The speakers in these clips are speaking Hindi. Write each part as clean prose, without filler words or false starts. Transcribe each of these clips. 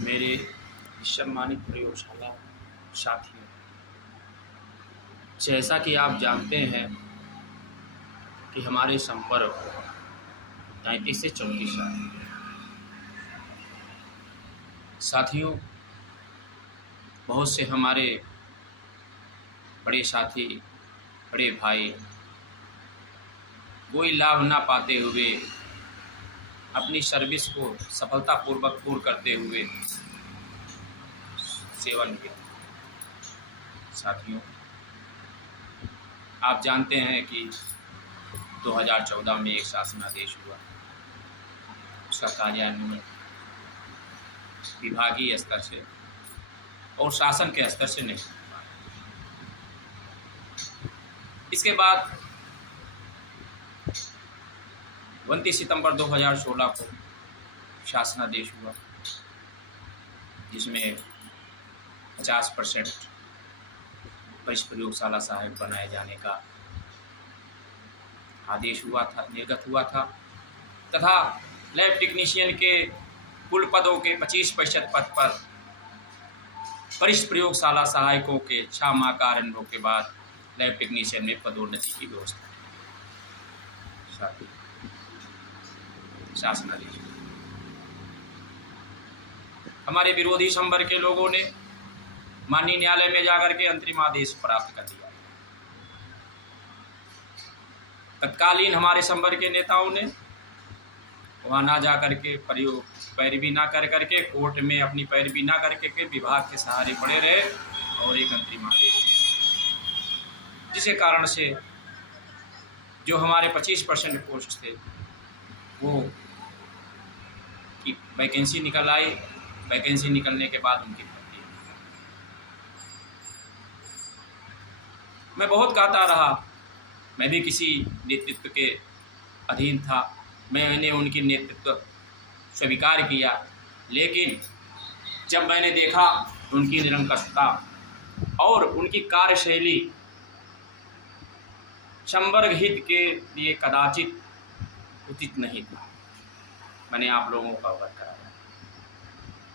मेरे सम्मानित प्रयोगशाला साथियों, जैसा कि आप जानते हैं कि हमारे संपर्क 33 से 34 साल साथियों, बहुत से हमारे बड़े साथी, बड़े भाई कोई लाभ ना पाते हुए अपनी सर्विस को सफलतापूर्वक पूर्ण करते हुए सेवन किया। साथियों, आप जानते हैं कि 2014 में एक शासनादेश हुआ, उसका कार्यान्वयन विभागीय स्तर से और शासन के स्तर से नहीं हुआ। इसके बाद 29 सितंबर 2016 को शासनादेश हुआ, जिसमें 50% वरिष्ठ प्रयोगशाला सहायक बनाए जाने का आदेश हुआ था, निर्गत हुआ था, तथा लैब टेक्नीशियन के कुल पदों के 25% पद पर वरिष्ठ प्रयोगशाला सहायकों के 6 माह कार्यान्वयन के बाद लैब टेक्नीशियन में पदोन्नति की व्यवस्था शासनादेश। हमारे विरोधी संवर्ग के लोगों ने माननीय न्यायालय में जाकर के अंतरिम आदेश प्राप्त कर लिया। तत्कालीन हमारे संवर्ग के नेताओं ने वहाँ ना जा करके पैरवी ना कर करके कोर्ट में अपनी पैरवी ना करके के विभाग के सहारे पड़े रहे और एक अंतरिम आदेश, जिसके कारण से जो हमारे 25% पोस्ट थे वो की वैकेंसी निकल आई। वैकेंसी निकलने के बाद उनकी भर्ती, मैं बहुत कहता रहा, मैं भी किसी नेतृत्व के अधीन था, मैंने उनकी नेतृत्व स्वीकार किया, लेकिन जब मैंने देखा उनकी निरंकुशता और उनकी कार्यशैली संवर्ग हित के लिए कदाचित उचित नहीं था, मैंने आप लोगों को अवगत कराया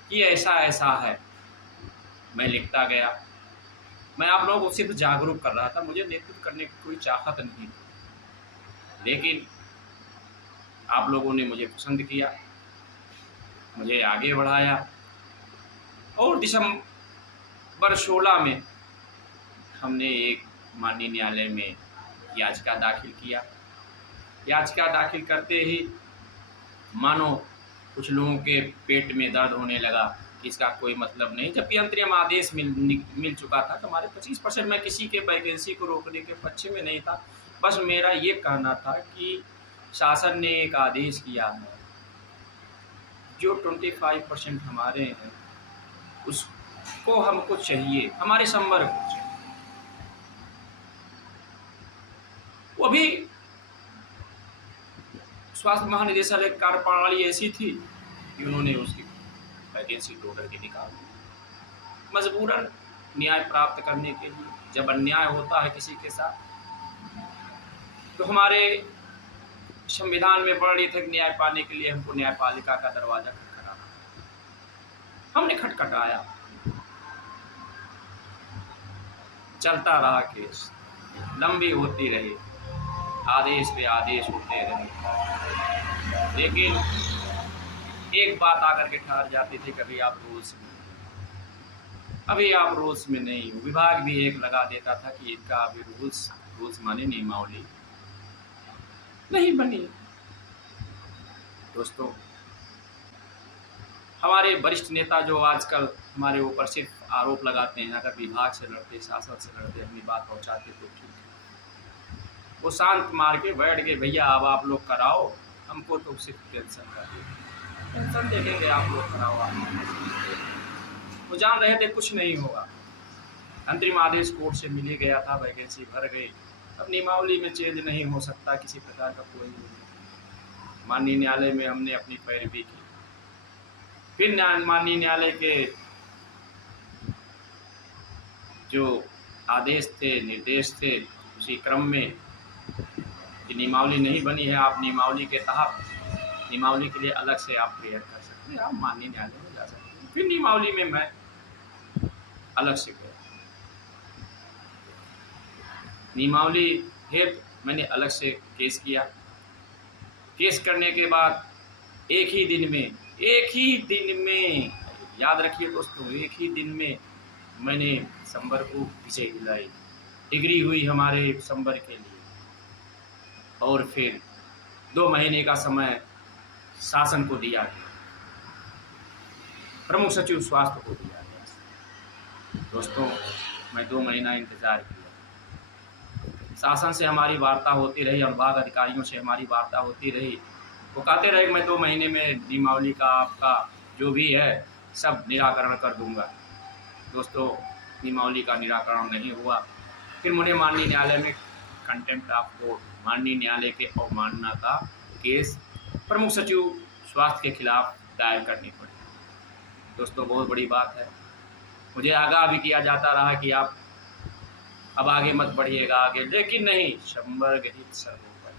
कि ऐसा है। मैं लिखता गया, मैं आप लोगों को सिर्फ जागरूक कर रहा था, मुझे नेतृत्व करने की कोई चाहत नहीं थी, लेकिन आप लोगों ने मुझे पसंद किया, मुझे आगे बढ़ाया और दिसंबर 16 में हमने एक माननीय न्यायालय में याचिका दाखिल किया। याचिका दाखिल करते ही मानो कुछ लोगों के पेट में दर्द होने लगा कि इसका कोई मतलब नहीं, जबकि अंतरिम आदेश मिल चुका था। तो हमारे 25% में किसी के वैकेंसी को रोकने के पक्ष में नहीं था। बस मेरा ये कहना था कि शासन ने एक आदेश किया है, जो 25% हमारे हैं उसको हमको चाहिए, हमारे संवर्ग को चाहिए। वो भी स्वास्थ्य महानिदेशालय की कार्यप्रणाली ऐसी थी कि उन्होंने उसकी वैकेंसी दो करके निकाल दी, मजबूरन न्याय प्राप्त करने के लिए। जब अन्याय होता है किसी के साथ तो हमारे संविधान में वर्णित न्याय पाने के लिए हमको न्यायपालिका का दरवाजा खटखटाना। हमने खटखटाया, चलता रहा केस, लंबी होती रही, आदेश पे आदेश होते रहे, लेकिन एक बात आकर के ठहर जाती थी, कभी आप रूल्स में, अभी आप रूल्स में नहीं हो। विभाग भी एक लगा देता था कि इनका अभी रूल्स माने नियमावली नहीं बनी। दोस्तों, हमारे वरिष्ठ नेता जो आजकल हमारे ऊपर सिर्फ आरोप लगाते हैं, अगर विभाग से लड़ते, शासन से लड़ते, अपनी बात पहुंचाते तो ठीक है। वो शांत मार के बैठ गए, भैया अब आप लोग कराओ, हमको तो सिर्फ टेंशन कर दिए, टेंशन देखेंगे, आप लोग कराओ। वो जान रहे थे कुछ नहीं होगा। अंतरिम आदेश कोर्ट से मिल गया था, वैकेंसी भर गई। अब नियमावली में चेंज नहीं हो सकता किसी प्रकार का कोई नहीं। माननीय न्यायालय में हमने अपनी पैरवी की, फिर माननीय न्यायालय के जो आदेश थे, निर्देश थे, उसी क्रम में कि नियमावली नहीं बनी है, आप नियमावली के तहत नियमावली के लिए अलग से आप प्रेयर कर सकते हैं। अरे आप माननीय न्यायालय में जा सकते हैं। फिर नियमावली में मैं अलग से गया, नियमावली फिर मैंने अलग से केस किया। केस करने के बाद एक ही दिन में याद रखिए दोस्तों, एक ही दिन में मैंने संबर को विजय दिलाई, डिग्री हुई हमारे संबर के लिए। और फिर 2 महीने का समय शासन को दिया गया, प्रमुख सचिव स्वास्थ्य को दिया गया। दोस्तों मैं 2 महीना इंतजार किया, शासन से हमारी वार्ता होती रही, अनुभाग अधिकारियों से हमारी वार्ता होती रही। वो कहते रहे कि मैं 2 महीने में नियमावली का आपका जो भी है सब निराकरण कर दूंगा। दोस्तों नियमावली का निराकरण नहीं हुआ। फिर मुझे माननीय न्यायालय में कंटेम्प्ट ऑफ कोर्ट, माननीय न्यायालय के अवमानना का केस प्रमुख सचिव स्वास्थ्य के खिलाफ दायर करनी पड़ी। दोस्तों बहुत बड़ी बात है, मुझे आगाह भी किया जाता रहा कि आप अब आगे मत बढ़िएगा आगे, लेकिन नहीं, संबर गहित सर्वोपरि।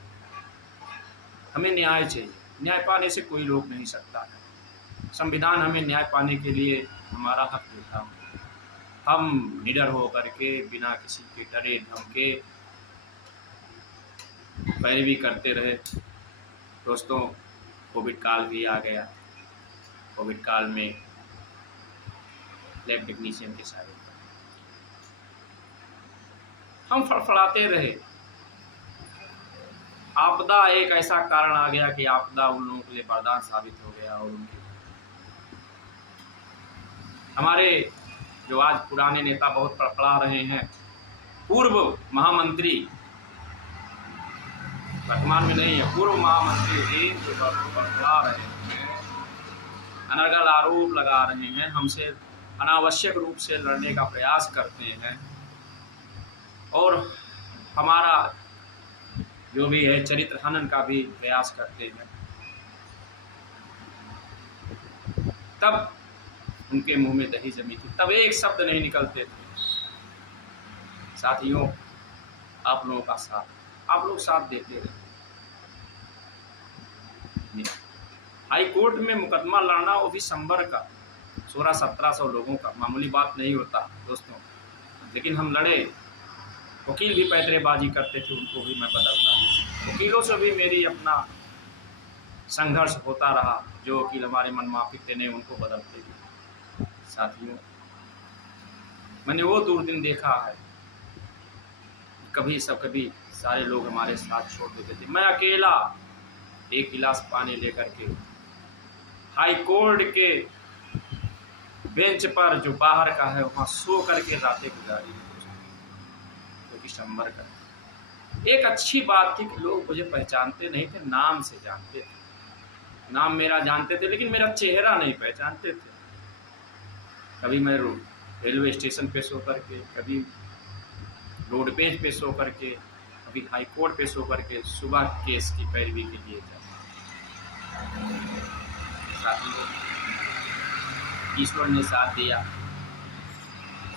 हमें न्याय चाहिए, न्याय पाने से कोई रोक नहीं सकता है। संविधान हमें न्याय पाने के लिए हमारा हक देता है। हम निडर होकर के बिना किसी के डरे धमके पैरवी करते रहे। दोस्तों कोविड काल भी आ गया, कोविड काल में लैब टेक्नीशियन के सारे हम फड़फड़ाते रहे। आपदा एक ऐसा कारण आ गया कि आपदा उन लोगों के लिए वरदान साबित हो गया। और उनके हमारे जो आज पुराने नेता बहुत फड़फड़ा रहे हैं, पूर्व महामंत्री, वर्तमान में नहीं है, पूर्व महामंत्री जी जो फड़फड़ा रहे हैं, अनर्गल आरोप लगा रहे हैं, हमसे अनावश्यक रूप से लड़ने का प्रयास करते हैं और हमारा जो भी है चरित्र हनन का भी प्रयास करते हैं। तब उनके मुंह में दही जमी थी, तब एक शब्द नहीं निकलते थे। साथियों आप लोगों का साथ, आप लोग साथ देते रहे। हाई कोर्ट में मुकदमा लड़ना, वो भी संबर का, 1600-1700 लोगों का, मामूली बात नहीं होता दोस्तों। लेकिन हम लड़े, वकील भी पैतरेबाजी करते थे, उनको भी मैं बदलता। वकीलों से भी मेरी अपना संघर्ष होता रहा, जो वकील हमारे मनमाफिक थे नहीं उनको बदलते भी। साथियों मैंने वो दुर्दिन देखा है, कभी सारे लोग हमारे साथ छोड़ देते थे। मैं अकेला एक गिलास पानी लेकर के हाई कोर्ट के बेंच पर जो बाहर का है वहाँ सो करके रातें गुजारी, क्योंकि संबर का एक अच्छी बात थी कि लोग मुझे पहचानते नहीं थे, नाम से जानते थे, नाम मेरा जानते थे, लेकिन मेरा चेहरा नहीं पहचानते थे। कभी मैं रेलवे स्टेशन पे सो करके, कभी रोडवेज पे सो करके, कभी हाई कोर्ट पे सो करके सुबह केस की पैरवी के लिए जाता। ईश्वर ने साथ दिया,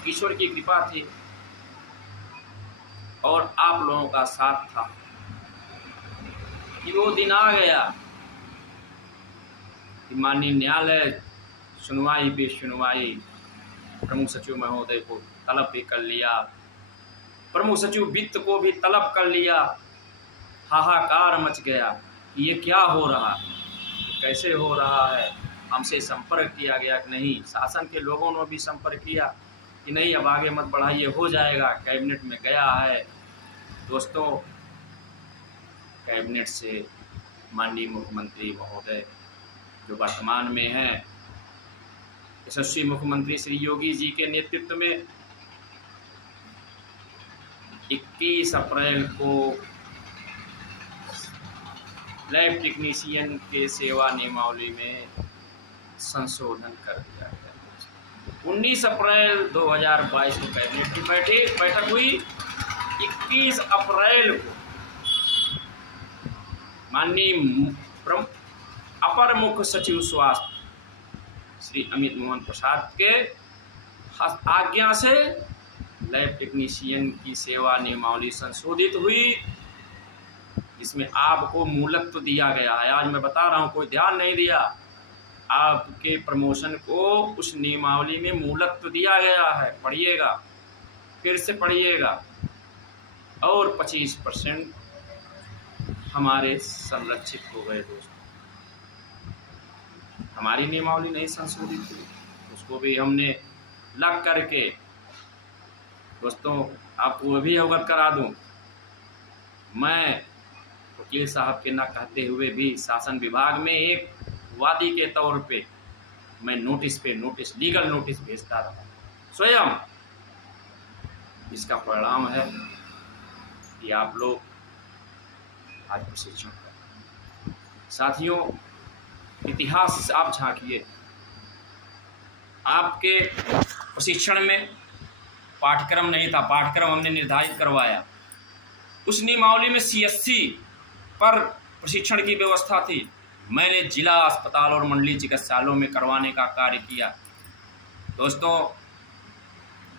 ईश्वर की कृपा थी और आप लोगों का साथ था कि वो दिन आ गया कि माननीय न्यायालय सुनवाई पे सुनवाई, प्रमुख सचिव महोदय को तलब भी कर लिया, प्रमुख सचिव वित्त को भी तलब कर लिया। हाहाकार मच गया कि ये क्या हो रहा है, कैसे हो रहा है। हमसे संपर्क किया गया कि नहीं, शासन के लोगों ने भी संपर्क किया कि नहीं अब आगे मत बढ़ाइए, हो जाएगा। कैबिनेट में गया है दोस्तों, कैबिनेट से माननीय मुख्यमंत्री महोदय जो वर्तमान में हैं, यशस्वी मुख्यमंत्री श्री योगी जी के नेतृत्व में 21 अप्रैल को लैब टेक्नीशियन के सेवा नियमावली में संशोधन कर दिया गया। 19 अप्रैल 2022 को कैबिनेट की बैठक हुई। 21 अप्रैल को माननीय अपर मुख्य सचिव स्वास्थ्य श्री अमित मोहन प्रसाद के आज्ञा से लैब टेक्नीशियन की सेवा नियमावली संशोधित हुई, जिसमें आपको मूलत्व दिया गया है। आज मैं बता रहा हूँ, कोई ध्यान नहीं दिया, आपके प्रमोशन को उस नियमावली में मूलत्व दिया गया है। पढ़िएगा, फिर से पढ़िएगा। और 25% हमारे संरक्षित हो गए दोस्तों। हमारी नियमावली नहीं संशोधित हुई, उसको भी हमने लग करके दोस्तों आपको वह भी अवगत करा दूं। मैं वकील साहब के न कहते हुए भी शासन विभाग में एक वादी के तौर पे मैं नोटिस पे नोटिस, लीगल नोटिस भेजता रहा स्वयं। इसका परिणाम है कि आप लोग आज प्रशिक्षण कर। साथियों, इतिहास आप झांकिए। आपके प्रशिक्षण में पाठ्यक्रम नहीं था, पाठ्यक्रम हमने निर्धारित करवाया। उस नियमावली में CSC पर प्रशिक्षण की व्यवस्था थी। मैंने जिला अस्पताल और मंडलीय चिकित्सालयों में करवाने का कार्य किया। दोस्तों,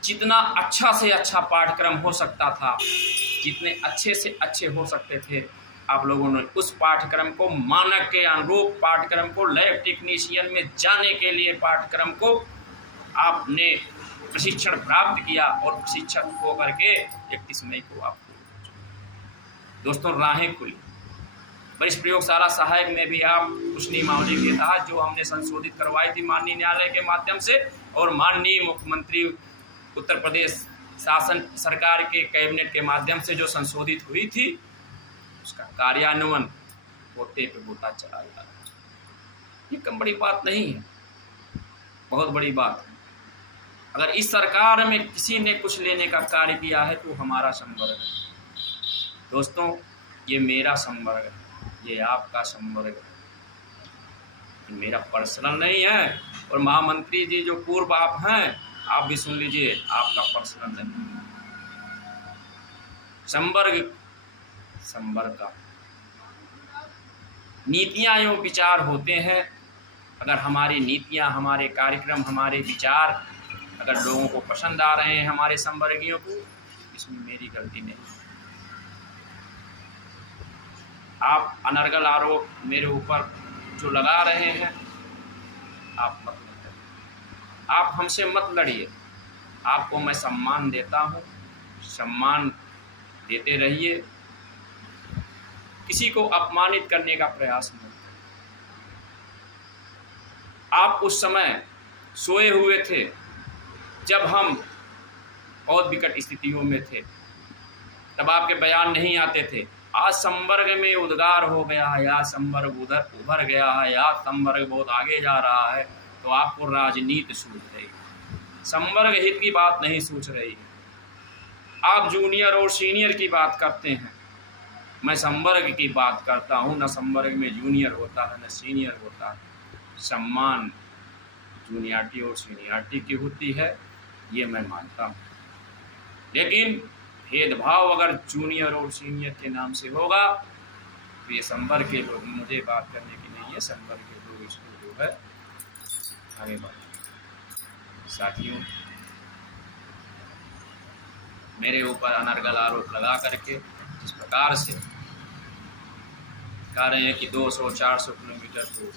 जितना अच्छा से अच्छा पाठ्यक्रम हो सकता था, जितने अच्छे से अच्छे हो सकते थे, आप लोगों ने उस पाठ्यक्रम को, मानक के अनुरूप पाठ्यक्रम को, लैब टेक्नीशियन में जाने के लिए पाठ्यक्रम को आपने प्रशिक्षण प्राप्त किया और प्रशिक्षण हो करके 31 मई को आपको दोस्तों राहें खुली। वरिष्ठ प्रयोगशाला सहायक में भी आप उस नियमावली के तहत जो हमने संशोधित करवाई थी माननीय न्यायालय के माध्यम से और माननीय मुख्यमंत्री उत्तर प्रदेश शासन सरकार के कैबिनेट के माध्यम से जो संशोधित हुई थी, उसका कार्यान्वयन होते पे होता चला जा रहा है। ये कम बड़ी बात नहीं है, बहुत बड़ी बात है। अगर इस सरकार में किसी ने कुछ लेने का कार्य किया है तो हमारा संवर्ग है दोस्तों। ये मेरा संवर्ग है, ये आपका संवर्ग है, मेरा पर्सनल नहीं है। और महामंत्री जी जो पूर्व आप हैं, आप भी सुन लीजिए, आपका पर्सनल नहीं। संवर्ग का नीतियां एवं विचार होते हैं। अगर हमारी नीतियां, हमारे कार्यक्रम, हमारे विचार अगर लोगों को पसंद आ रहे हैं, हमारे संवर्गीयों को, इसमें मेरी गलती नहीं। आप अनर्गल आरोप मेरे ऊपर जो लगा रहे हैं, आप मत लड़िए, आप हमसे मत लड़िए। आपको मैं सम्मान देता हूँ, सम्मान देते रहिए। किसी को अपमानित करने का प्रयास मत करें। आप उस समय सोए हुए थे जब हम बहुत विकट स्थितियों में थे, तब आपके बयान नहीं आते थे। आज संवर्ग में उद्गार हो गया है, आज संवर्ग उधर उभर गया है, आज संवर्ग बहुत आगे जा रहा है, तो आपको राजनीति सूझ रही है, संवर्ग हित की बात नहीं सूझ रही है। आप जूनियर और सीनियर की बात करते हैं, मैं संवर्ग की बात करता हूँ। न संवर्ग में जूनियर होता है न सीनियर होता है। सम्मान जूनियरिटी और सीनियरिटी की होती है, ये मैं मानता हूँ। लेकिन भेदभाव अगर जूनियर और सीनियर के नाम से होगा तो ये संवर्ग के लोग, मुझे बात करने की नहीं है, संवर्ग के लोग इसको जो है आगे बढ़े। साथियों, मेरे ऊपर अनर्गल आरोप लगा करके इस प्रकार से कह रहे हैं कि 200-400 किलोमीटर दूर,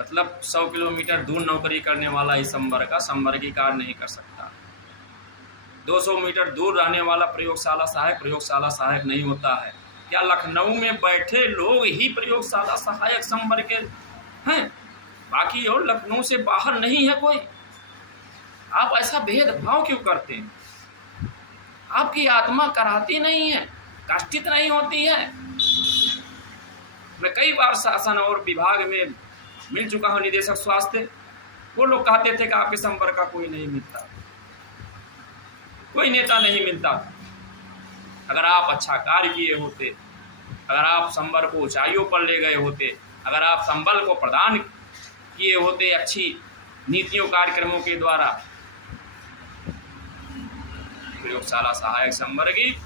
मतलब 100 किलोमीटर दूर नौकरी करने वाला इस संवर्गीय कार्य नहीं कर सकता। 200 मीटर दूर रहने वाला प्रयोगशाला सहायक नहीं होता है। क्या लखनऊ में बैठे लोग ही प्रयोगशाला सहायक संवर्ग के हैं, बाकी और लखनऊ से बाहर नहीं है कोई? आप ऐसा भेदभाव क्यों करते हैं? आपकी आत्मा कराती नहीं है, कष्टित नहीं होती है? मैं कई बार शासन और विभाग में मिल चुका हूँ, निदेशक स्वास्थ्य, वो लोग कहते थे कि आपके संपर्क का कोई नहीं मिलता, कोई नेता नहीं मिलता। अगर आप अच्छा कार्य किए होते, अगर आप संवर्ग को ऊंचाइयों पर ले गए होते, अगर आप संबल को प्रदान किए होते अच्छी नीतियों कार्यक्रमों के द्वारा, प्रयोगशाला सहायक संवर्गीय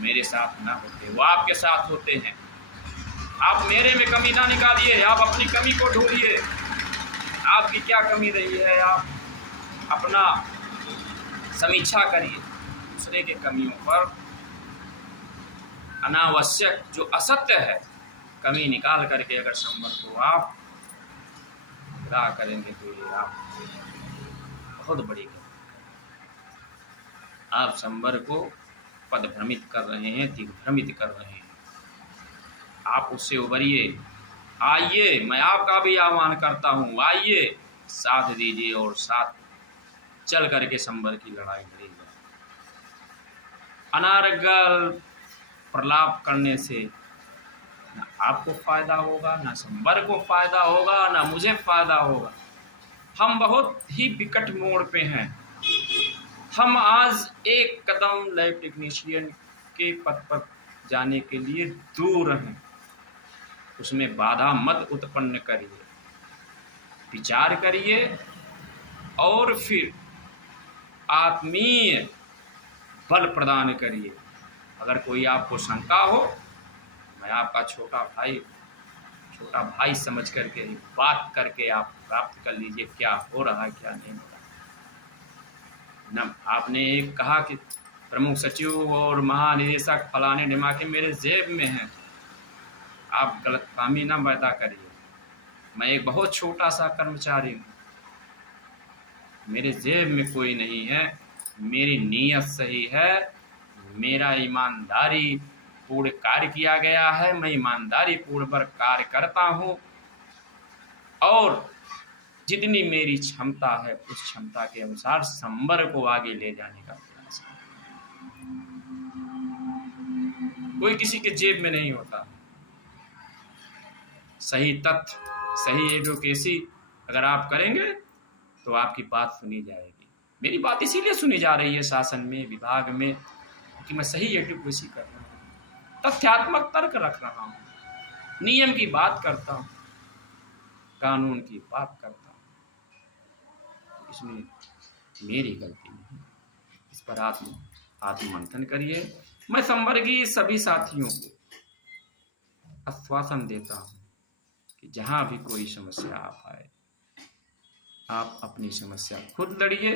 मेरे साथ ना होते, वो आपके साथ होते हैं। आप मेरे में कमी ना निकालिए, आप अपनी कमी को ढूंढिए। आपकी क्या कमी रही है, आप अपना समीक्षा करिए। दूसरे के कमियों पर अनावश्यक जो असत्य है कमी निकाल करके अगर संबर को आप पूरा करेंगे तो ये आप बहुत बड़ी गलती। आप संबर को पदभ्रमित कर रहे हैं, दिग्भ्रमित कर रहे हैं। आप उससे उबरिए, आइए, मैं आपका भी आह्वान करता हूँ, आइए, साथ दीजिए और साथ चल करके संबर की लड़ाई लड़ी जाए। अनारगल प्रलाप करने से ना आपको फायदा होगा, ना संबर को फायदा होगा, ना मुझे फायदा होगा। हम बहुत ही विकट मोड़ पे हैं। हम आज एक कदम लैब टेक्नीशियन के पद पर जाने के लिए दूर हैं। उसमें बाधा मत उत्पन्न करिए, विचार करिए और फिर आत्मीय बल प्रदान करिए। अगर कोई आपको शंका हो, मैं आपका छोटा भाई समझ करके बात करके आप प्राप्त कर लीजिए क्या हो रहा है क्या नहीं हो रहा। न आपने एक कहा कि प्रमुख सचिव और महानिदेशक फलाने ढिमाके मेरे जेब में हैं, आप गलतफहमी ना पैदा करिए। मैं एक बहुत छोटा सा कर्मचारी हूँ, मेरे जेब में कोई नहीं है। मेरी नीयत सही है, मेरा ईमानदारी पूर्ण कार्य किया गया है, मैं ईमानदारी पूर्वक कार्य करता हूँ और जितनी मेरी क्षमता है उस क्षमता के अनुसार संबर को आगे ले जाने का प्रयास करता हूँ। कोई किसी के जेब में नहीं होता। सही तथ्य, सही एडवोकेसी अगर आप करेंगे तो आपकी बात सुनी जाएगी। मेरी बात इसीलिए सुनी जा रही है शासन में, विभाग में, कि मैं सही एडवोकेसी कर रहा हूँ, तथ्यात्मक तर्क रख रहा हूँ, नियम की बात करता हूँ, कानून की बात करता हूँ। इसमें मेरी गलती नहीं। इस पर आत्ममंथन करिए। मैं संवर्गीय सभी साथियों को आश्वासन देता हूँ कि जहाँ भी कोई समस्या आप आए, आप अपनी समस्या खुद लड़िए।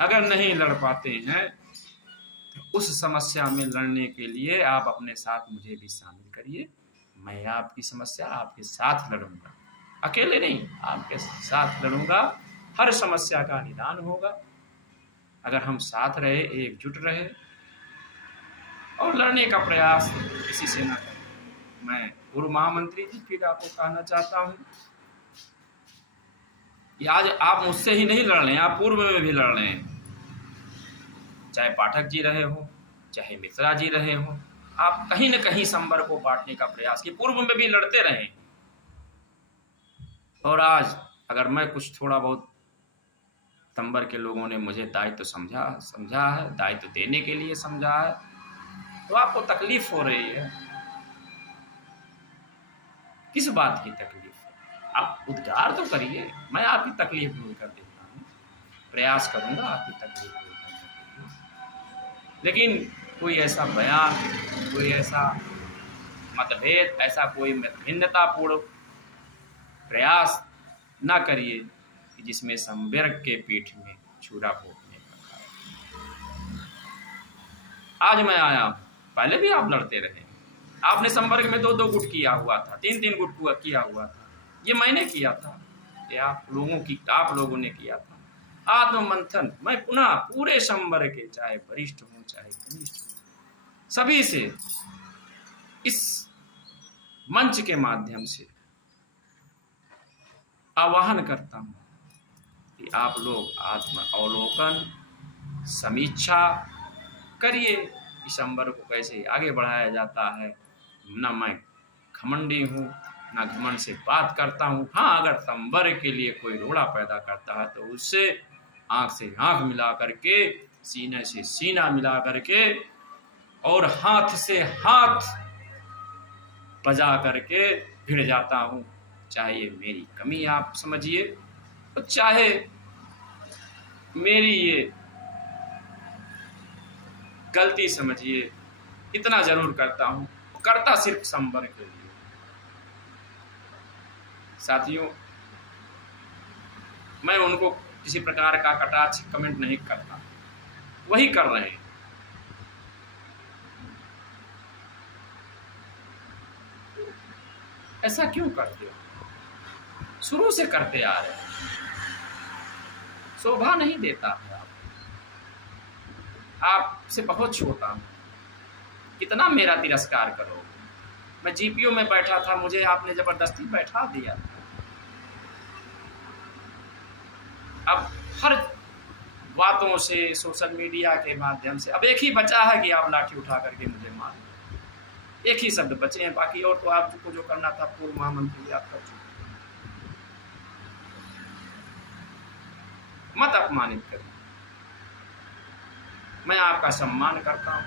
अगर नहीं लड़ पाते हैं तो उस समस्या में लड़ने के लिए आप अपने साथ मुझे भी शामिल करिए। मैं आपकी समस्या आपके साथ लड़ूंगा, अकेले नहीं, आपके साथ लड़ूंगा। हर समस्या का निदान होगा अगर हम साथ रहे, एकजुट रहे और लड़ने का प्रयास किसी से न करें। मैं पूर्व महामंत्री जी फिर आपको कहना चाहता हूँ कि आज आप मुझसे ही नहीं लड़ रहे हैं, आप पूर्व में भी लड़ रहे हैं। चाहे पाठक जी रहे हो, चाहे मिश्रा जी रहे हो, आप कहीं न कहीं संबर को बांटने का प्रयास किए, पूर्व में भी लड़ते रहे। और आज अगर मैं कुछ थोड़ा बहुत, संबर के लोगों ने मुझे दायित्व समझा है, दायित्व देने के लिए समझा है, तो आपको तकलीफ हो रही है। किस बात की तकलीफ? आप उद्गार तो करिए, मैं आपकी तकलीफ दूर कर देता हूँ, प्रयास करूंगा आपकी तकलीफ दूर करने के लिए। लेकिन कोई ऐसा बयान, कोई ऐसा मतभेद, ऐसा कोई भिन्नतापूर्ण प्रयास ना करिए कि जिसमें संवर्ग के पीठ में छुरा फूटने का कारण। आज मैं आया हूँ, पहले भी आप लड़ते रहे। आपने संवर्ग में 2-2 गुट किया हुआ था, 3-3 गुट किया हुआ था। ये मैंने किया था, ये आप लोगों ने किया था। आत्ममंथन मैं पुनः पूरे संवर्ग के, चाहे वरिष्ठ हों चाहे कनिष्ठ हों, सभी से इस मंच के माध्यम से आह्वान करता हूँ कि आप लोग आत्म अवलोकन, समीक्षा करिए कि संवर्ग को कैसे आगे बढ़ाया जाता है। न मैं घमंडी हूँ, ना घमंड से बात करता हूँ। हाँ, अगर संवर्ग के लिए कोई रोड़ा पैदा करता है तो उससे आँख से आँख मिला करके, सीने से सीना मिला करके और हाथ से हाथ बजा करके भिड़ जाता हूँ। चाहे ये मेरी कमी आप समझिए और चाहे मेरी ये गलती समझिए, इतना जरूर करता हूँ, करता सिर्फ संवर्ग के लिए। साथियों, मैं उनको किसी प्रकार का कटाक्ष कमेंट नहीं करता, वही कर रहे हैं। ऐसा क्यों करते हो? शुरू से करते आ रहे हैं, शोभा नहीं देता है। आपसे बहुत छोटा हूँ, कितना मेरा तिरस्कार करोगे? मैं जीपीओ में बैठा था, मुझे आपने जबरदस्ती बैठा दिया। अब हर बातों से, सोशल मीडिया के माध्यम से, अब एक ही बचा है कि आप लाठी उठा करके मुझे मार, एक ही शब्द बचे हैं, बाकी और तो आपको जो करना था पूर्व महामंत्री आप कर चुके। मत अपमानित करिए, मैं आपका सम्मान करता हूँ,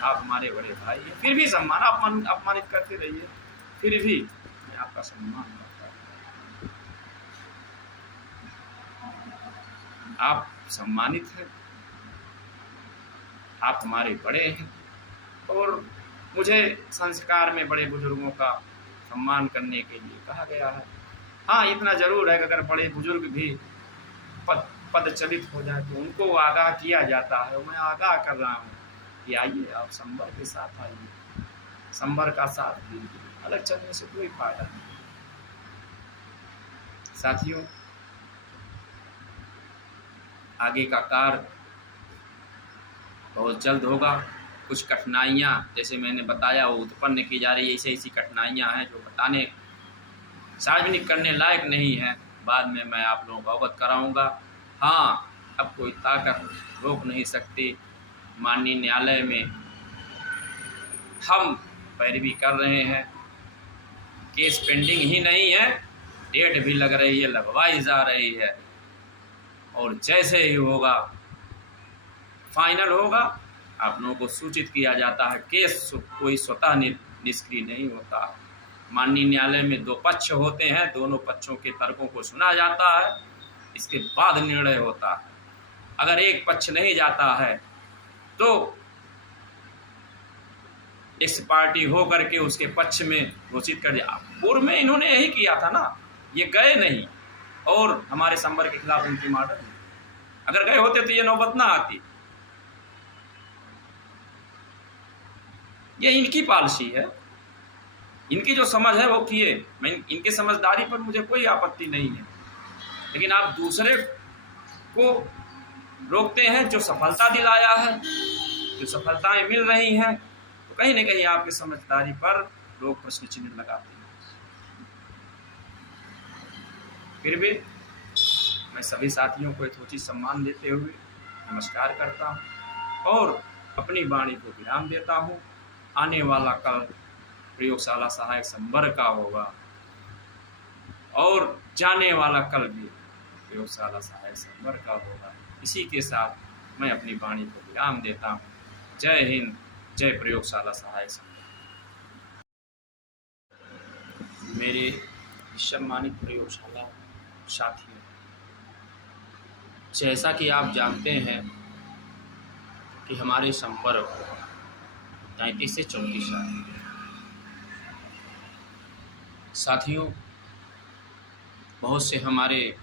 आप हमारे बड़े भाई हैं, फिर भी सम्मान, अपमानित करते रहिए, फिर भी मैं आपका सम्मान करता हूँ। आप सम्मानित हैं, आप हमारे बड़े हैं, और मुझे संस्कार में बड़े बुजुर्गों का सम्मान करने के लिए कहा गया है। हाँ, इतना जरूर है कि अगर बड़े बुजुर्ग भी पदचलित हो जाए तो उनको आगाह किया जाता है। मैं आगाह कर रहा हूँ कि आइए, आप संबर के साथ आइए, संबर का साथ दीजिए, अलग चलने से कोई फायदा नहीं। साथियों, आगे का कार्य बहुत जल्द होगा। कुछ कठिनाइयाँ, जैसे मैंने बताया, वो उत्पन्न की जा रही है, ऐसी कठिनाइयाँ हैं जो बताने, सार्वजनिक करने लायक नहीं है। बाद में मैं आप लोगों को अवगत कराऊंगा। हाँ, अब कोई ताकत रोक नहीं सकती। माननीय न्यायालय में हम पैरवी कर रहे हैं, केस पेंडिंग ही नहीं है, डेट भी लग रही है, लगवाई जा रही है, और जैसे ही होगा, फाइनल होगा, आप लोगों को सूचित किया जाता है। केस कोई स्वतः निष्क्रिय नहीं होता। माननीय न्यायालय में दो पक्ष होते हैं, दोनों पक्षों के तर्कों को सुना जाता है, इसके बाद निर्णय होता है। अगर एक पक्ष नहीं जाता है तो इस पार्टी हो करके उसके पक्ष में घोषित कर दिया। पूर्व में इन्होंने यही किया था ना, ये गए नहीं, और हमारे संबर के खिलाफ उनकी मॉडल, अगर गए होते तो ये नौबत ना आती। ये इनकी पॉलिसी है, इनकी जो समझ है वो किए, मैं इनके समझदारी पर मुझे कोई आपत्ति नहीं है, लेकिन आप दूसरे को रोकते हैं जो सफलता दिलाया है, जो सफलताएं मिल रही हैं, तो कहीं न कहीं आपकी समझदारी पर लोग प्रश्न चिन्ह लगाते हैं। फिर भी मैं सभी साथियों को यथोचित सम्मान देते हुए नमस्कार करता हूँ और अपनी वाणी को विराम देता हूँ। आने वाला कल प्रयोगशाला सहायक संबर का होगा, और जाने वाला कल भी प्रयोगशाला सहायक संबर का होगा। इसी के साथ मैं अपनी वाणी को विराम देता हूँ। जय हिंद, जय प्रयोगशाला सहायक संबर। मेरे सम्मानित प्रयोगशाला साथियों, जैसा कि आप जानते हैं कि हमारे संबर 33 से 34 साल साथियों, बहुत से हमारे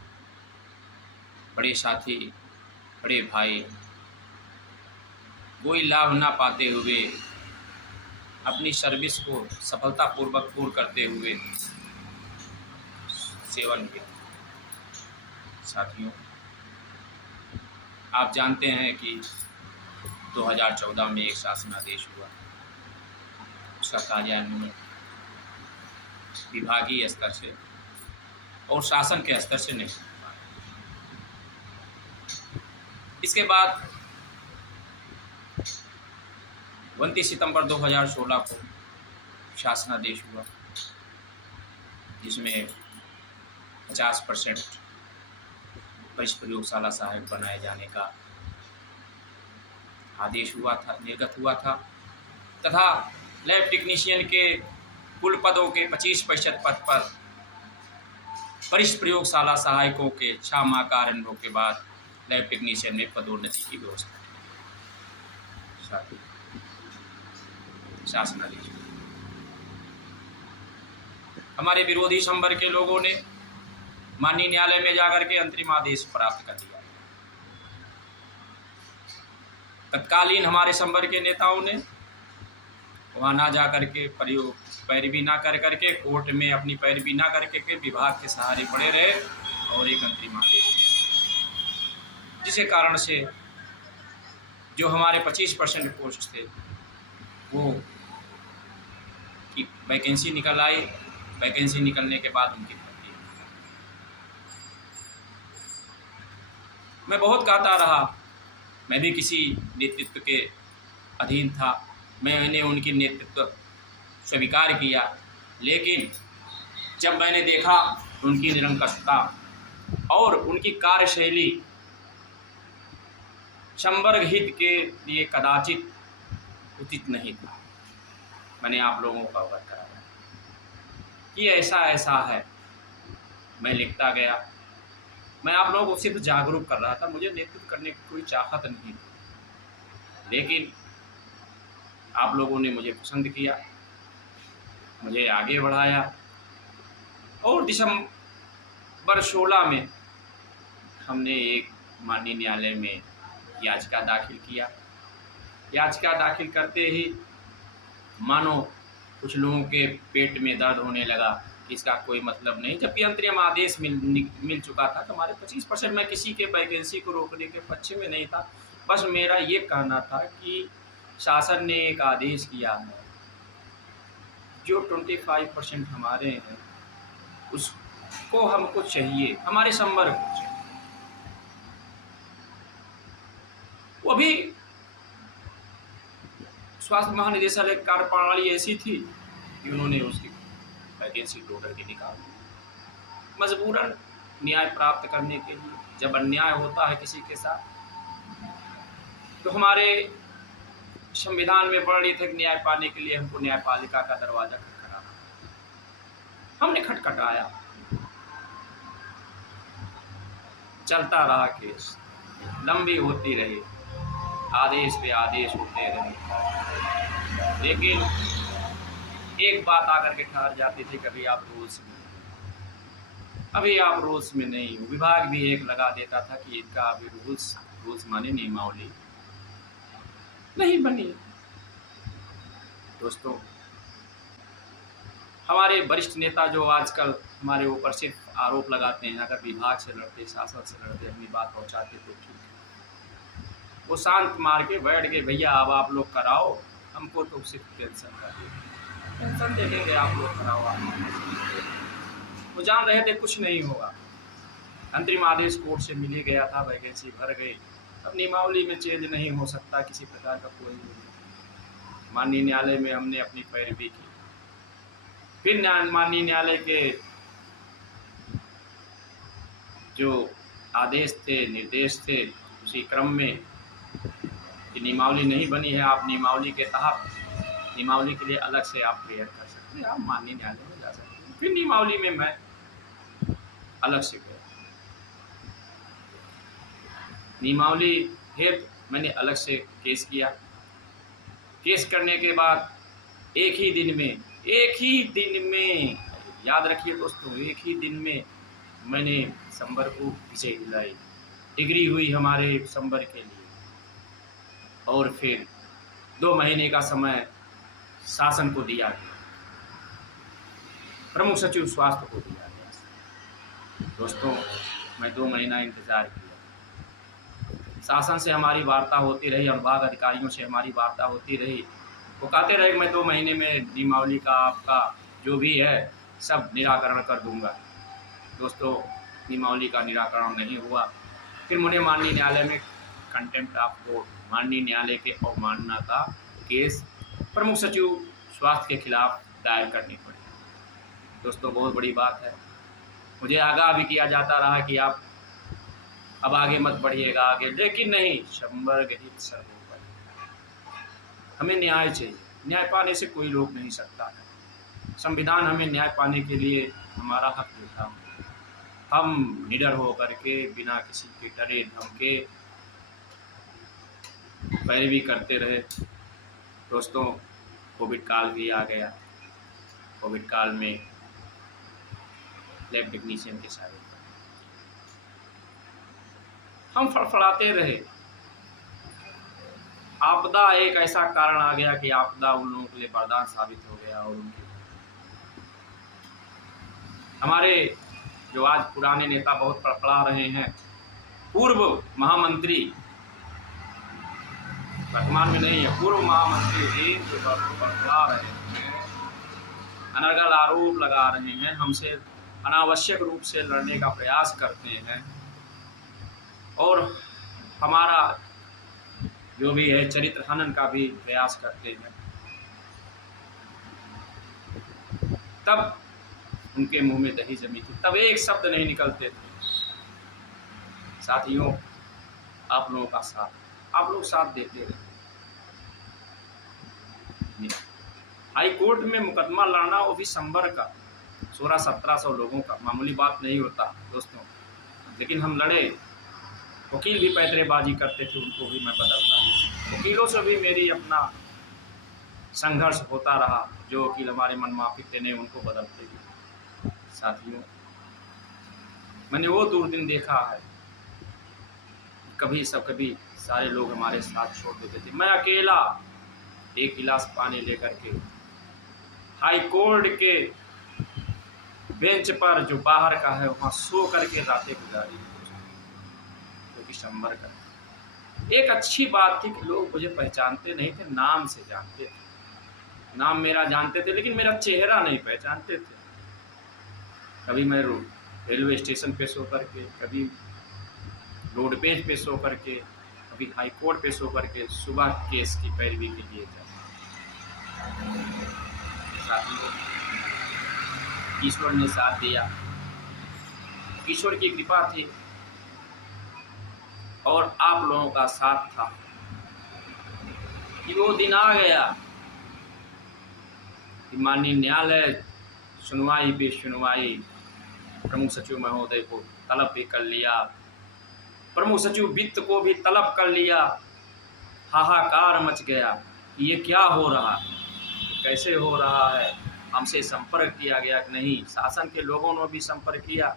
बड़े साथी, बड़े भाई कोई लाभ ना पाते हुए अपनी सर्विस को सफलतापूर्वक पूर्ण करते हुए सेवन किया। साथियों, आप जानते हैं कि 2014 में एक शासनादेश हुआ, उसका कार्यान्वयन विभागीय स्तर से और शासन के स्तर से नहीं हुआ। इसके बाद 29 सितंबर 2016 को शासनादेश हुआ, जिसमें 50% वरिष्ठ प्रयोगशाला सहायक बनाए जाने का आदेश हुआ था, निर्गत हुआ था, तथा लैब टेक्नीशियन के कुल पदों के 25% पद पर वरिष्ठ प्रयोगशाला सहायकों के 6 माह का अनुभव के बाद लैब टेक्नीशियन में पदोन्नति की व्यवस्था शासनादेश। हमारे विरोधी संबर के लोगों ने माननीय न्यायालय में जाकर के अंतरिम आदेश प्राप्त कर दिया। तत्कालीन हमारे संबर के नेताओं ने वहाँ ना जा करके प्रयोग पैरवी ना कर करके कोर्ट में अपनी पैरवी ना करके विभाग के सहारे पड़े रहे और एक अंतरिम आदेश, जिसके कारण से जो हमारे 25% पोस्ट थे वो की वैकेंसी निकल आई। वैकेंसी निकलने के बाद उनकी भर्ती, मैं बहुत कहता रहा, मैं भी किसी नेतृत्व के अधीन था, मैंने उनकी नेतृत्व स्वीकार किया, लेकिन जब मैंने देखा उनकी निरंकुशता और उनकी कार्यशैली संवर्ग हित के लिए कदाचित उचित नहीं था, मैंने आप लोगों को अवगत कराया कि ऐसा ऐसा है। मैं लिखता गया, मैं आप लोगों को सिर्फ जागरूक कर रहा था, मुझे नेतृत्व करने की कोई चाहत नहीं थी, लेकिन आप लोगों ने मुझे पसंद किया, मुझे आगे बढ़ाया और दिसंबर 16 में हमने एक माननीय न्यायालय में याचिका दाखिल किया। याचिका दाखिल करते ही मानो कुछ लोगों के पेट में दर्द होने लगा कि इसका कोई मतलब नहीं, जबकि अंतरिम आदेश मिल चुका था। तो हमारे 25% में किसी के वैकेंसी को रोकने के पक्ष में नहीं था, बस मेरा ये कहना था कि शासन ने एक आदेश किया है, जो 25% हमारे हैं उसको हमको चाहिए, हमारे संवर्ग को चाहिए। वो भी स्वास्थ्य महानिदेशालय कार्यप्रणाली ऐसी थी कि उन्होंने उसकी वैकेंसी टोटल की निकाल दी, मजबूरन न्याय प्राप्त करने के लिए। जब अन्याय होता है किसी के साथ तो हमारे संविधान में वर्णित है कि न्याय पाने के लिए हमको न्यायपालिका का दरवाजा खटखटाना। हमने खटखटाया, चलता रहा केस, लंबी होती रही, आदेश पे आदेश होते रहे, लेकिन एक बात आकर के ठहर जाती थी, कभी आप रूल्स में, अभी आप रूल्स में नहीं हो। विभाग भी एक लगा देता था कि इनका अभी रूल्स माने नियमावली नहीं बनी। दोस्तों, हमारे वरिष्ठ नेता जो आजकल हमारे ऊपर सिर्फ आरोप लगाते हैं, अगर विभाग से लड़ते, शासन से लड़ते, अपनी बात पहुंचाते तो ठीक है। वो शांत मार के बैठ गए, भैया अब आप लोग कराओ, हमको तो सिर्फ टेंशन कर दे, टेंशन दे देंगे, आप लोग कराओ। वो जान रहे थे कुछ नहीं होगा। अंतरिम आदेश कोर्ट से मिल ही गया था, वैकेंसी भर गई। अब नियमावली में चेंज नहीं हो सकता किसी प्रकार का कोई। माननीय न्यायालय में हमने अपनी पैरवी की, फिर माननीय न्यायालय के जो आदेश थे, निर्देश थे, उसी क्रम में कि नियमावली नहीं बनी है, आप नियमावली के तहत नियमावली के लिए अलग से आप प्रेयर कर सकते हैं, आप माननीय न्यायालय में जा सकते हैं। फिर नियमावली में मैं अलग से गया, नियमावली फिर मैंने अलग से केस किया। केस करने के बाद एक ही दिन में याद रखिए दोस्तों, एक ही दिन में मैंने संवर को विजय दिलाई, डिग्री हुई हमारे संवर के लिए। और फिर 2 महीने का समय शासन को दिया गया, प्रमुख सचिव स्वास्थ्य को दिया गया। दोस्तों, मैं 2 महीना इंतजार किया, शासन से हमारी वार्ता होती रही, अनुभाग अधिकारियों से हमारी वार्ता होती रही। वो कहते रहे कि मैं 2 महीने में नियमावली का आपका जो भी है सब निराकरण कर दूंगा। दोस्तों, नियमावली का निराकरण नहीं हुआ। फिर मुझे माननीय न्यायालय में कंटेम्प्ट ऑफ कोर्ट, माननीय न्यायालय के अवमानना का केस प्रमुख सचिव स्वास्थ्य के खिलाफ दायर करनी पड़ी। दोस्तों, बहुत बड़ी बात है। मुझे आगाह भी किया जाता रहा कि आप अब आगे मत बढ़िएगा आगे, लेकिन नहीं, संवर्ग हित सर्वोपरि, हमें न्याय चाहिए। न्याय पाने से कोई रोक नहीं सकता है। संविधान हमें न्याय पाने के लिए हमारा हक देता है। हम निडर होकर के बिना किसी के डरे धमके पैरवी करते रहे। दोस्तों, कोविड काल भी आ गया। कोविड काल में लैब टेक्नीशियन के सारे हम फड़फड़ाते रहे, आपदा एक ऐसा कारण आ गया कि आपदा उन लोगों के लिए वरदान साबित हो गया। और उनके हमारे जो आज पुराने नेता बहुत फड़फड़ा रहे हैं, पूर्व महामंत्री, वर्तमान में नहीं है, पूर्व महामंत्री भी जो फड़फड़ा रहे हैं, अनर्गल आरोप लगा रहे हैं, हमसे अनावश्यक रूप से लड़ने का प्रयास करते हैं और हमारा जो भी है चरित्र हनन का भी प्रयास करते हैं, तब उनके मुंह में दही जमी थी, तब एक शब्द नहीं निकलते थे। साथियों, आप लोगों का साथ, आप लोग साथ देते रहे। हाई कोर्ट में मुकदमा लड़ना, वो भी संबर का, 1600-1700 लोगों का, मामूली बात नहीं होता दोस्तों। लेकिन हम लड़े। वकील भी पैतरेबाजी करते थे, उनको भी मैं बदलता। वकीलों से भी मेरी अपना संघर्ष होता रहा। जो वकील हमारे मनमाफिक थे नहीं, उनको बदलते भी। साथियों, मैंने वो दुर्दिन देखा है, कभी सारे लोग हमारे साथ छोड़ देते थे। मैं अकेला एक गिलास पानी लेकर के हाई कोर्ट के बेंच पर जो बाहर का है वहाँ सो करके रातें गुजारी, जो कि संबर का। एक अच्छी बात थी कि लोग मुझे पहचानते नहीं थे, नाम से जानते थे। नाम मेरा जानते थे लेकिन मेरा चेहरा नहीं पहचानते थे। कभी मैं रेलवे स्टेशन पे सो करके, कभी रोड पेज पे सो करके, कभी हाई कोर्ट पे सो करके सुबह केस की पैरवी के लिए जाता। ईश्वर ने साथ दिया, ईश्वर की कृपा थी और आप लोगों का साथ था कि वो दिन आ गया कि माननीय न्यायालय सुनवाई पे सुनवाई, प्रमुख सचिव महोदय को तलब भी कर लिया, प्रमुख सचिव वित्त को भी तलब कर लिया। हाहाकार मच गया कि ये क्या हो रहा है, कैसे हो रहा है। हमसे संपर्क किया गया कि नहीं, शासन के लोगों ने भी संपर्क किया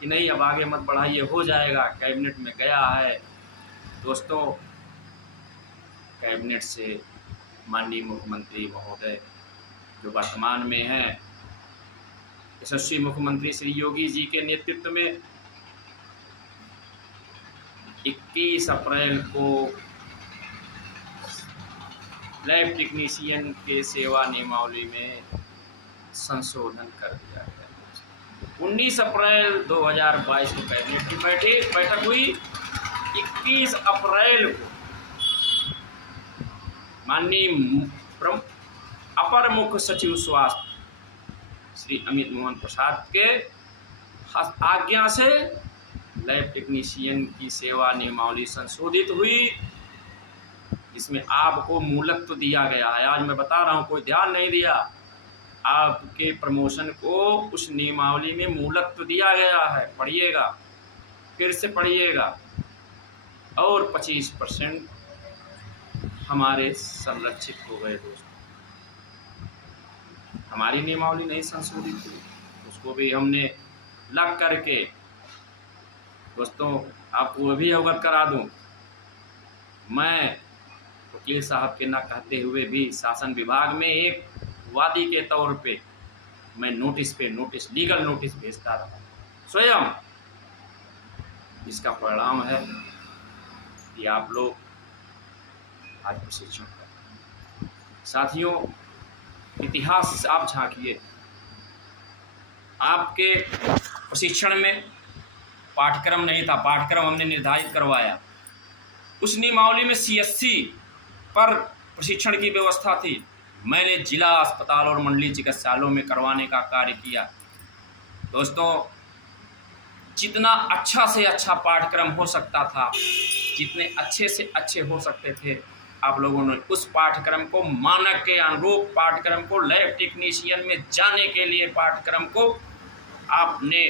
कि नहीं अब आगे मत बढ़ाइए, हो जाएगा। कैबिनेट में गया है दोस्तों, कैबिनेट से माननीय मुख्यमंत्री महोदय जो वर्तमान में हैं, यशस्वी मुख्यमंत्री श्री योगी जी के नेतृत्व में 21 अप्रैल को लैब टेक्नीशियन के सेवा नियमावली में संशोधन कर दिया गया। 19 अप्रैल 2022 को कैबिनेट की बैठक हुई। 21 अप्रैल को माननीय अपर मुख्य सचिव स्वास्थ्य श्री अमित मोहन प्रसाद के आज्ञा से लैब टेक्नीशियन की सेवा नियमावली संशोधित हुई, जिसमें आपको मूलत्व दिया गया है। आज मैं बता रहा हूँ, कोई ध्यान नहीं दिया, आपके प्रमोशन को उस नियमावली में मूलत्व दिया गया है। पढ़िएगा, फिर से पढ़िएगा। और 25% हमारे संरक्षित हो गए दोस्तों। हमारी नियमावली नहीं संशोधित हुई, उसको भी हमने लग करके दोस्तों आपको अभी अवगत करा दूं, मैं वकील साहब के न कहते हुए भी शासन विभाग में एक वादी के तौर पे मैं नोटिस पे नोटिस, लीगल नोटिस भेजता रहा स्वयं। इसका परिणाम है कि आप लोग आज प्रशिक्षण कर। साथियों, इतिहास आप झांकिए, आपके प्रशिक्षण में पाठ्यक्रम नहीं था, पाठ्यक्रम हमने निर्धारित करवाया। उस नियमावली में CSC पर प्रशिक्षण की व्यवस्था थी, मैंने जिला अस्पताल और मंडलीय चिकित्सालयों में करवाने का कार्य किया। दोस्तों, जितना अच्छा से अच्छा पाठ्यक्रम हो सकता था, जितने अच्छे से अच्छे हो सकते थे, आप लोगों ने उस पाठ्यक्रम को, मानक के अनुरूप पाठ्यक्रम को, लैब टेक्नीशियन में जाने के लिए पाठ्यक्रम को आपने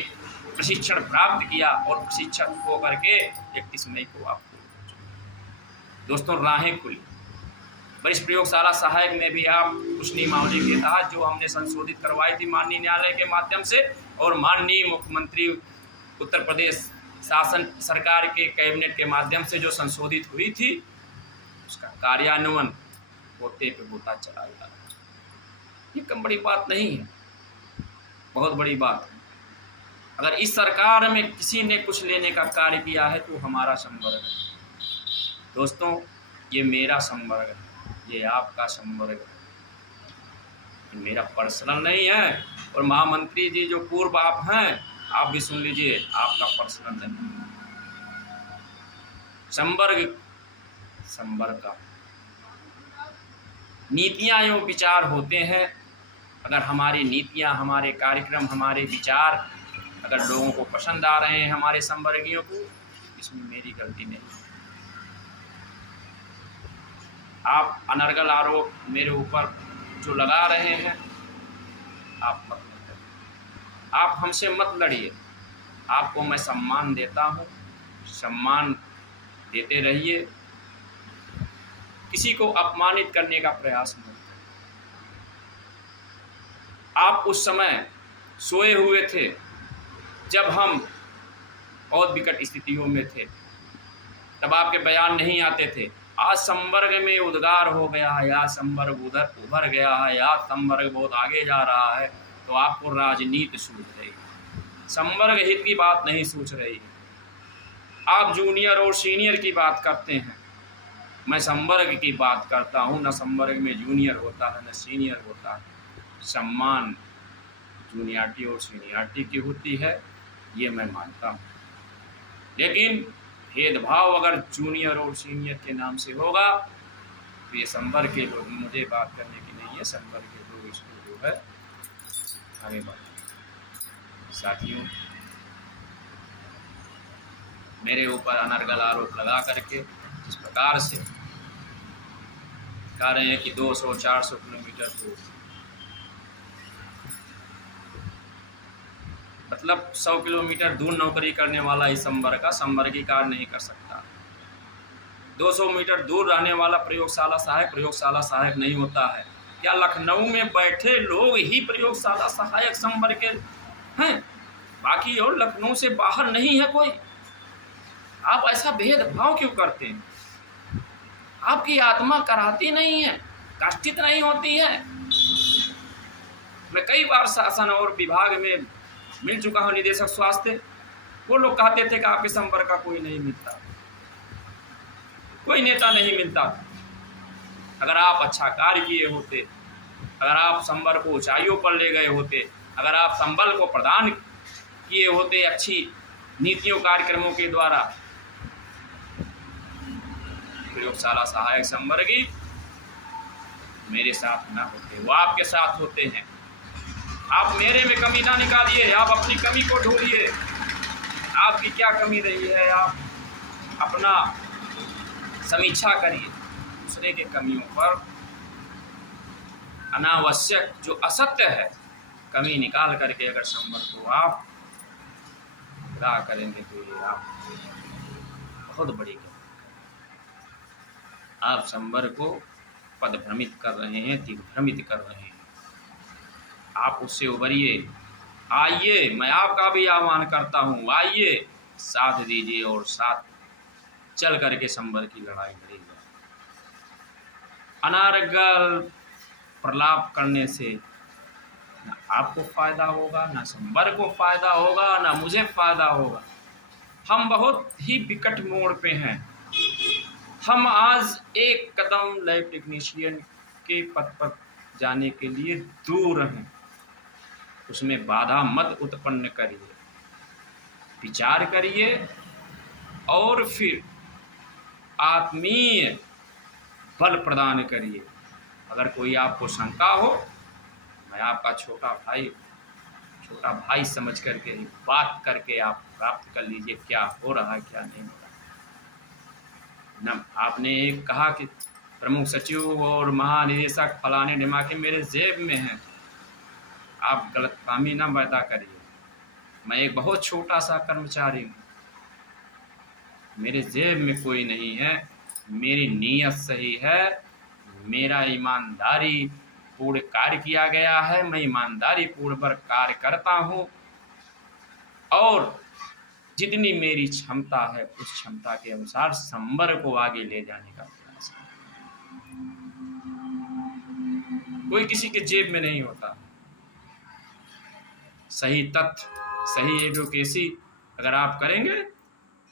प्रशिक्षण प्राप्त किया और प्रशिक्षण हो करके 31 मई को आपको दोस्तों राहें खुली। वरिष्ठ प्रयोगशाला सहायक में भी आप उस नियमावली के तहत जो हमने संशोधित करवाई थी माननीय न्यायालय के माध्यम से और माननीय मुख्यमंत्री उत्तर प्रदेश शासन सरकार के कैबिनेट के माध्यम से जो संशोधित हुई थी, उसका कार्यान्वयन होते पे होता चला जा रहा है। ये कम बड़ी बात नहीं है, बहुत बड़ी बात है। अगर इस सरकार में किसी ने कुछ लेने का कार्य किया है तो हमारा संवर्ग है। दोस्तों, ये मेरा संवर्ग है, ये आपका संवर्ग है, मेरा पर्सनल नहीं है। और महामंत्री जी जो पूर्व आप हैं, आप भी सुन लीजिए, आपका पर्सनल नहीं है। संवर्ग का नीतियाँ एवं विचार होते हैं। अगर हमारी नीतियाँ, हमारे कार्यक्रम, हमारे विचार अगर लोगों को पसंद आ रहे हैं, हमारे संवर्गीयों को, इसमें मेरी गलती नहीं। आप अनर्गल आरोप मेरे ऊपर जो लगा रहे हैं, आप मत लड़िए, आप हमसे मत लड़िए। आपको मैं सम्मान देता हूँ, सम्मान देते रहिए। किसी को अपमानित करने का प्रयास मत करें। आप उस समय सोए हुए थे जब हम बहुत विकट स्थितियों में थे, तब आपके बयान नहीं आते थे। आज संवर्ग में उद्गार हो गया है, आज संवर्ग उभर गया है, आज संवर्ग बहुत आगे जा रहा है, तो आपको राजनीति सूझ रही है, संवर्ग हित की बात नहीं सूझ रही है। आप जूनियर और सीनियर की बात करते हैं, मैं संवर्ग की बात करता हूँ। न संवर्ग में जूनियर होता है न सीनियर होता है। सम्मान जूनियरिटी और सीनियरिटी की होती है, ये मैं मानता हूँ। लेकिन भेदभाव अगर जूनियर और सीनियर के नाम से होगा तो ये संवर्ग के लोग, मुझे बात करने की नहीं है, संवर्ग के लोग इसको जो है आगे बढ़। साथियों, मेरे ऊपर अनर्गल आरोप लगा करके इस प्रकार से कह रहे हैं कि 200-400 किलोमीटर दूर, मतलब 100 किलोमीटर दूर नौकरी करने वाला इस संवर्गीय कार्य नहीं कर सकता। 200 मीटर दूर रहने वाला प्रयोगशाला सहायक नहीं होता है। क्या लखनऊ में बैठे लोग ही प्रयोगशाला सहायक संवर्ग के हैं? बाकी और लखनऊ से बाहर नहीं है कोई। आप ऐसा भेदभाव क्यों करते हैं? आपकी आत्मा कराती नहीं है, कष्टित नहीं होती है? मैं कई बार शासन और विभाग में मिल चुका हूँ, निदेशक स्वास्थ्य, वो लोग कहते थे कि आपके संपर्क का कोई नहीं मिलता, कोई नेता नहीं मिलता। अगर आप अच्छा कार्य किए होते, अगर आप संवर्ग को ऊंचाइयों पर ले गए होते, अगर आप संबल को प्रदान किए होते अच्छी नीतियों कार्यक्रमों के द्वारा, प्रयोगशाला सहायक संवर्गीय मेरे साथ ना होते, वो आपके साथ होते हैं। आप मेरे में कमी ना निकालिए, आप अपनी कमी को ढूंढिए। आपकी क्या कमी रही है, आप अपना समीक्षा करिए। दूसरे के कमियों पर अनावश्यक जो असत्य है कमी निकाल करके अगर संवर्ग को आप पूरा करेंगे तो ये आप बहुत बड़ी गलती। आप संवर्ग को पदभ्रमित कर रहे हैं, दिग्भ्रमित कर रहे हैं। आप उससे उभरिए, आइए, मैं आपका भी आह्वान करता हूँ, आइए, साथ दीजिए और साथ चल करके संवर्ग की लड़ाई लड़ी जाए। अनारगल प्रलाप करने से न आपको फायदा होगा, न संवर्ग को फायदा होगा, न मुझे फायदा होगा। हम बहुत ही विकट मोड़ पे हैं। हम आज एक कदम लैब टेक्नीशियन के पद पर जाने के लिए दूर हैं। उसमें बाधा मत उत्पन्न करिए, विचार करिए और फिर आत्मीय बल प्रदान करिए। अगर कोई आपको शंका हो, मैं आपका छोटा भाई समझ करके ही बात करके आप प्राप्त कर लीजिए क्या हो रहा है, क्या नहीं हो रहा। न आपने एक कहा कि प्रमुख सचिव और महानिदेशक फलाने ढिमाके मेरे जेब में हैं, आप गलतफहमी ना पैदा करिए। मैं एक बहुत छोटा सा कर्मचारी हूँ, मेरे जेब में कोई नहीं है। मेरी नीयत सही है, मेरा ईमानदारी पूर्ण कार्य किया गया है, मैं ईमानदारी पूर्वक कार्य करता हूँ और जितनी मेरी क्षमता है उस क्षमता के अनुसार संवर्ग को आगे ले जाने का प्रयास है। कोई किसी के जेब में नहीं होता। सही तथ्य, सही एडवोकेसी अगर आप करेंगे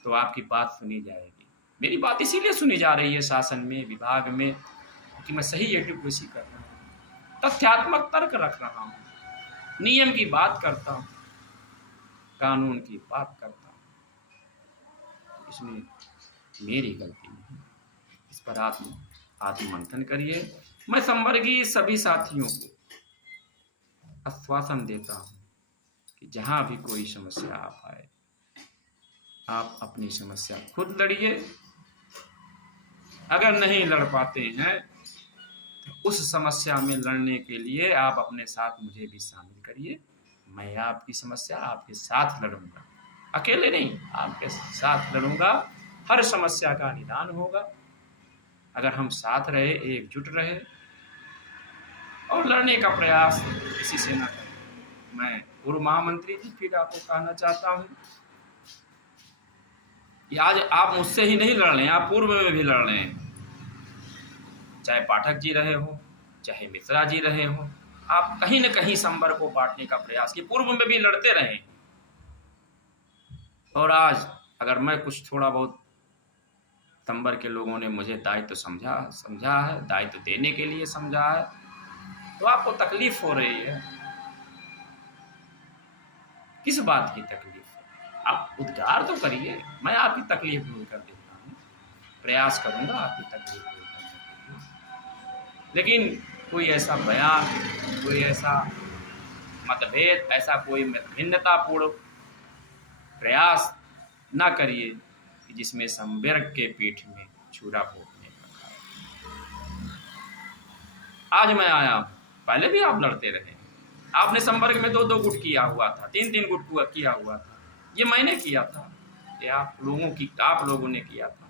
तो आपकी बात सुनी जाएगी। मेरी बात इसीलिए सुनी जा रही है शासन में, विभाग में, कि मैं सही एडवोकेसी कर रहा हूँ, तथ्यात्मक तर्क रख रहा हूँ, नियम की बात करता हूँ, कानून की बात करता हूँ। इसमें मेरी गलती नहीं। इस पर आत्ममंथन करिए। मैं संवर्गीय सभी साथियों को आश्वासन देता हूँ कि जहाँ भी कोई समस्या आ पाए, आप अपनी समस्या खुद लड़िए। अगर नहीं लड़ पाते हैं तो उस समस्या में लड़ने के लिए आप अपने साथ मुझे भी शामिल करिए। मैं आपकी समस्या आपके साथ लड़ूंगा, अकेले नहीं, आपके साथ लड़ूंगा। हर समस्या का निदान होगा अगर हम साथ रहे, एकजुट रहे और लड़ने का प्रयास किसी से न करें। मैं पूर्व महामंत्री जी फिर आपको कहना चाहता हूँ कि आज आप मुझसे ही नहीं लड़ रहे हैं, आप पूर्व में भी लड़ रहे हैं। चाहे पाठक जी रहे हो, चाहे मिश्रा जी रहे हो, आप कहीं न कहीं संवर्ग को बांटने का प्रयास किए, पूर्व में भी लड़ते रहे। और आज अगर मैं कुछ थोड़ा बहुत, संवर्ग के लोगों ने मुझे दायित्व समझा है, दायित्व देने के लिए समझा है, तो आपको तकलीफ हो रही है। किस बात की तकलीफ? आप उद्गार तो करिए, मैं आपकी तकलीफ दूर कर देता हूँ, प्रयास करूंगा आपकी तकलीफ दूर करने के लिए। लेकिन कोई ऐसा बयान, कोई ऐसा मतभेद, ऐसा कोई भिन्नतापूर्ण प्रयास ना करिए कि जिसमें संवर्ग के पीठ में छुरा फूंकने का। आज मैं आया, पहले भी आप लड़ते रहे। आपने संवर्ग में 2-2 गुट किया हुआ था, 3-3 गुट किया हुआ था। ये मैंने किया था, ये आप लोगों ने किया था।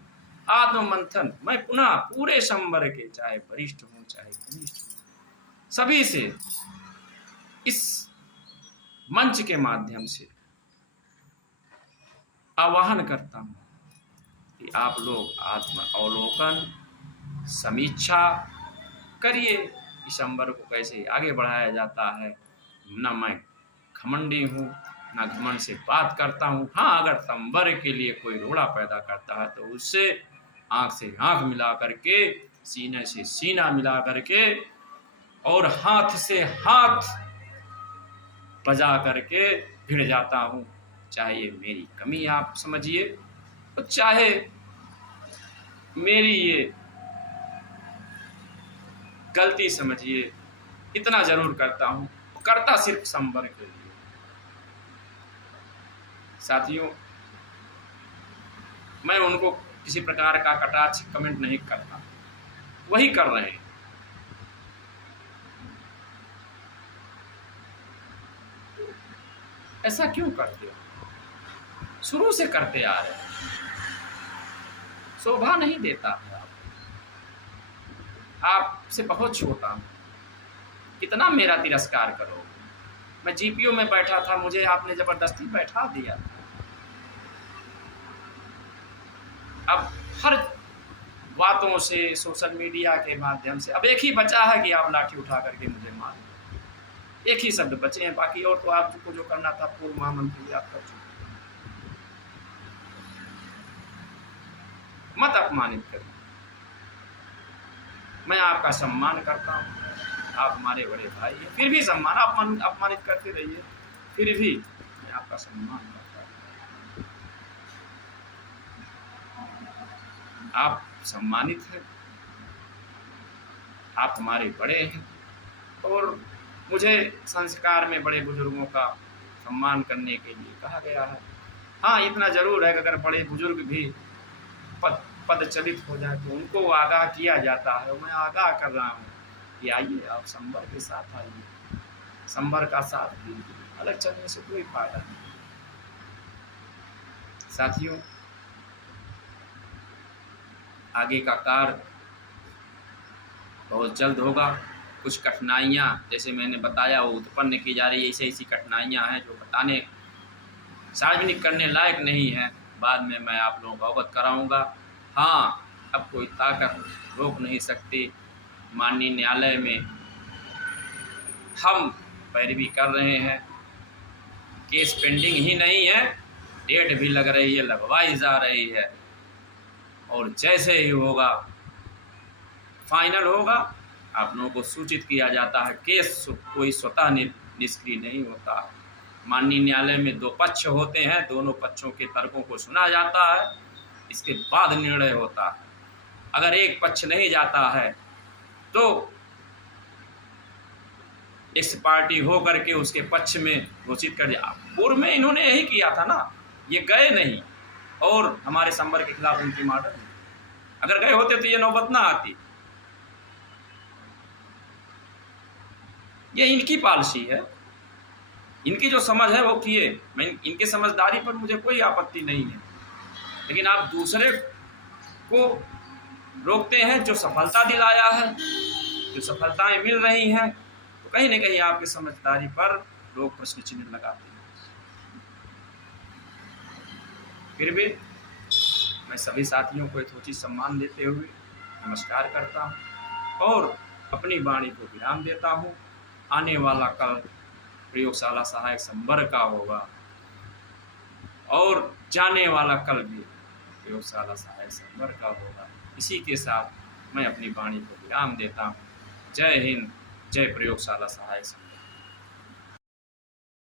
आत्ममंथन मैं पुनः पूरे संवर्ग के, चाहे वरिष्ठ हूं चाहे कनिष्ठ हूं, सभी से इस मंच के माध्यम से आह्वान करता हूं कि आप लोग आत्म अवलोकन, समीक्षा करिए कि संवर्ग को कैसे आगे बढ़ाया जाता है। न मैं घमंडी हूँ, ना घमंड से बात करता हूँ। हाँ, अगर संवर्ग के लिए कोई रोड़ा पैदा करता है तो उससे आंख से आंख मिला करके, सीने से सीना मिला करके और हाथ से हाथ बजा करके भिड़ जाता हूँ। चाहे ये मेरी कमी आप समझिए, तो चाहे मेरी ये गलती समझिए, इतना जरूर करता हूँ, करता सिर्फ संवर्ग के लिए। साथियों, मैं उनको किसी प्रकार का कटाक्ष कमेंट नहीं करता, वही कर रहे हैं। ऐसा क्यों करते हो? शुरू से करते आ रहे हैं, शोभा नहीं देता है। आपसे बहुत छोटा हूं, कितना मेरा तिरस्कार करोगे? मैं जीपीओ में बैठा था, मुझे आपने जबरदस्ती बैठा दिया। अब हर बातों से, सोशल मीडिया के माध्यम से, अब एक ही बचा है कि आप लाठी उठा करके मुझे मार। एक ही शब्द बचे हैं, बाकी और तो आपको जो करना था पूर्व महामंत्री आप कर चुके। मत अपमानित करिए, मैं आपका सम्मान करता हूँ, आप हमारे बड़े भाई हैं, फिर भी अपमानित करते रहिए, फिर भी मैं आपका सम्मान करता हूँ। आप सम्मानित हैं, आप हमारे बड़े हैं और मुझे संस्कार में बड़े बुजुर्गों का सम्मान करने के लिए कहा गया है। हाँ, इतना जरूर है कि अगर बड़े बुजुर्ग भी पदचलित हो जाए तो उनको आगाह किया जाता है। मैं आगाह कर रहा हूँ कि आइए, आप संवर्ग के साथ आइए, संवर्ग का साथ दीजिए, अलग चलने से कोई फायदा नहीं। साथियों, आगे का कार्य बहुत जल्द होगा। कुछ कठिनाइयाँ जैसे मैंने बताया वो उत्पन्न की जा रही है, ऐसी कठिनाइयाँ हैं जो बताने, सार्वजनिक करने लायक नहीं है। बाद में मैं आप लोगों को अवगत कराऊंगा। हाँ, अब कोई ताकत रोक नहीं सकती। माननीय न्यायालय में हम पैरवी कर रहे हैं। केस पेंडिंग ही नहीं है, डेट भी लग रही है, लगवाई जा रही है, और जैसे ही होगा, फाइनल होगा, आप लोगों को सूचित किया जाता है। केस कोई स्वतः निष्क्रिय नहीं होता। माननीय न्यायालय में 2 पक्ष होते हैं, दोनों पक्षों के तर्कों को सुना जाता है, इसके बाद निर्णय होता है। अगर एक पक्ष नहीं जाता है तो इस पार्टी हो करके उसके पक्ष में घोषित कर दिया। पूर्व में इन्होंने यही किया था ना, ये गए नहीं और हमारे संवर के खिलाफ उनकी मॉडल, अगर गए होते तो ये नौबत ना आती। ये इनकी पॉलिसी है, इनकी जो समझ है वो किए। मैं इनके समझदारी पर मुझे कोई आपत्ति नहीं है, लेकिन आप दूसरे को रोकते हैं जो सफलता दिलाया है, जो सफलताएं मिल रही हैं, तो कहीं ना कहीं आपकी समझदारी पर लोग प्रश्न चिन्ह लगाते हैं। फिर भी मैं सभी साथियों को यथोचित सम्मान देते हुए नमस्कार करता हूँ और अपनी वाणी को विराम देता हूँ। आने वाला कल प्रयोगशाला सहायक संवर का होगा और जाने वाला कल भी प्रयोगशाला सहायक संवर का होगा। इसी के साथ मैं अपनी वाणी को विराम देता हूँ। जय हिंद, जय प्रयोगशाला सहायक संवर।